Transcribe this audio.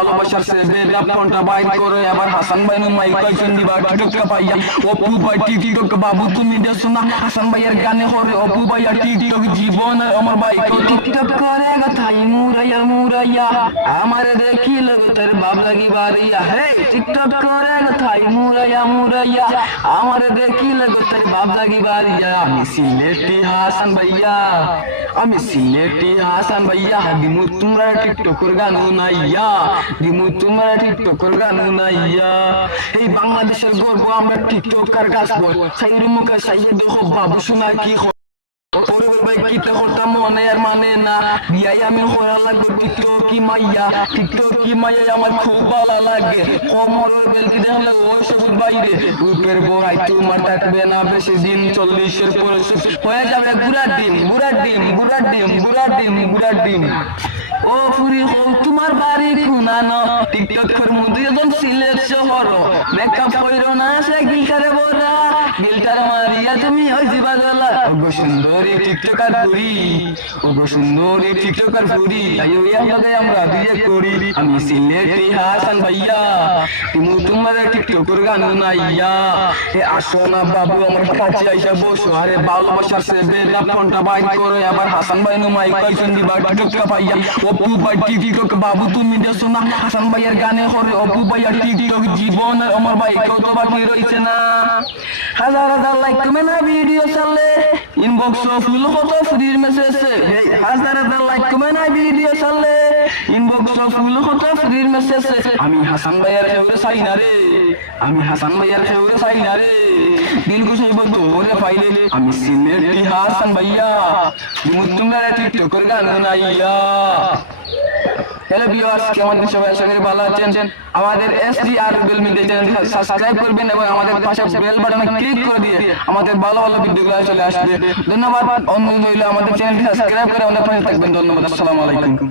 ভালোবাসার সেভেরা ফোনটা বাইর করে আবার হাসান ভাই মাইক কইছেন দিবা টিকটক পাইয়া অপু ভাই টিকটক বাবু তুমি দেখছো না হাসান ভাইয়ের গানে হরে অপু ভাই আর টিকটক জীবন আমার ভাই টিকটক করে গাথাই মুরাইয়া মুরাইয়া আমারে দেখিল তোর বাপ লাগি বাড়িয়া হে টিকটক করে গাথাই মুরাইয়া মুরাইয়া আমারে দেখিল তোর বাপ লাগি বাড়িয়া আমি সিলেটি হাসান ভাইয়া আমি সিলেটি হাসান ভাইয়া দিমু তোমরা টিকটকের গান নাইয়া দিমু তোমরা টিকটকের গান নাইয়া এই বাংলাদেশের গর্ব আমরা টিকটকার গাছবো সাইর মুখে সাইয়ে দেখো বাবু শোনা কি পরিবার ভাই কিতে হতা মনে আর মানে না বিয়াই আমি হওয়া লাগবে টিকটকি মাইয়া টিকটকি মাইয়া আমার খুব ভালো লাগে কোমর বেলকি দেখলে ওই সব বাইরে রূপের বড়াই তোমার থাকবে না বেশি দিন 40-এর পরে হয়ে যাবে বুড়া ডিম বুড়া ডিম বুড়া ডিম বুড়া ডিম বুড়া ডিম ও ফুরি হো তোমার বাড়ি খুনানো টিকটকের মধ্যে যখন সিলেট শহর মেকআপ কইরো না সে গিলটারে বড়া গিলটার মারিয়া তুমি ওই জিবা গলা ওগো সুন্দরী টিকটকার পুরি ওগো সুন্দরী টিকটকার পুরি আইও ইয়াকে আমরা বিয়ে করি আমি সিলেটি হাসান ভাইয়া তুমি তোমার টিকটকের গান নাইয়া এ আসো না বাবু আমার কাছে আইসা বসো আরে ভালোবাসার সেভেরা ফোনটা বাইর করে আবার হাসান ভাই মাইক কইছেন দিবা টিকটক পাইয়া অপু ভাই টিকটক বাবু তুমি দেখছো না হাসান ভাইয়ের গানে হরে অপু ভাই আর টিকটক জীবন আমার ভাই কত বাকি রইছে না হাজার হাজার লাইক কমেন্ট আর ভিডিও চলে ইনবক্স ফুল কত ফ্রির মেসেজ হাজার হাজার লাইক কমেন্ট আর ভিডিও চলে ইনবক্স ফুল কত ফ্রির মেসেজ আমি হাসান ভাইয়ের হেউরে চাই না রে আমি হাসান ভাইয়ের হেউরে চাই না রে দিল কো সাইব তোরে পাইলে আমি সিলেটি হাসান ভাইয়া তুমি তোমরা টিকটকের গান নাইয়া হ্যালো ভিউয়ার্স কেমন আছেন সবাই আশা করি ভালো আছেন আমাদের এসডিআর রুবেল মিডিয়া চ্যানেলটি সাবস্ক্রাইব করবেন এবং আমাদের পাশে বেল বাটনে ক্লিক করে দিয়ে আমাদের ভালো ভালো ভিডিওগুলো চলে আসবে ধন্যবাদ অনুরোধ রইল আমাদের চ্যানেলটি সাবস্ক্রাইব করে আমাদের পাশে থাকবেন ধন্যবাদ আসসালামু আলাইকুম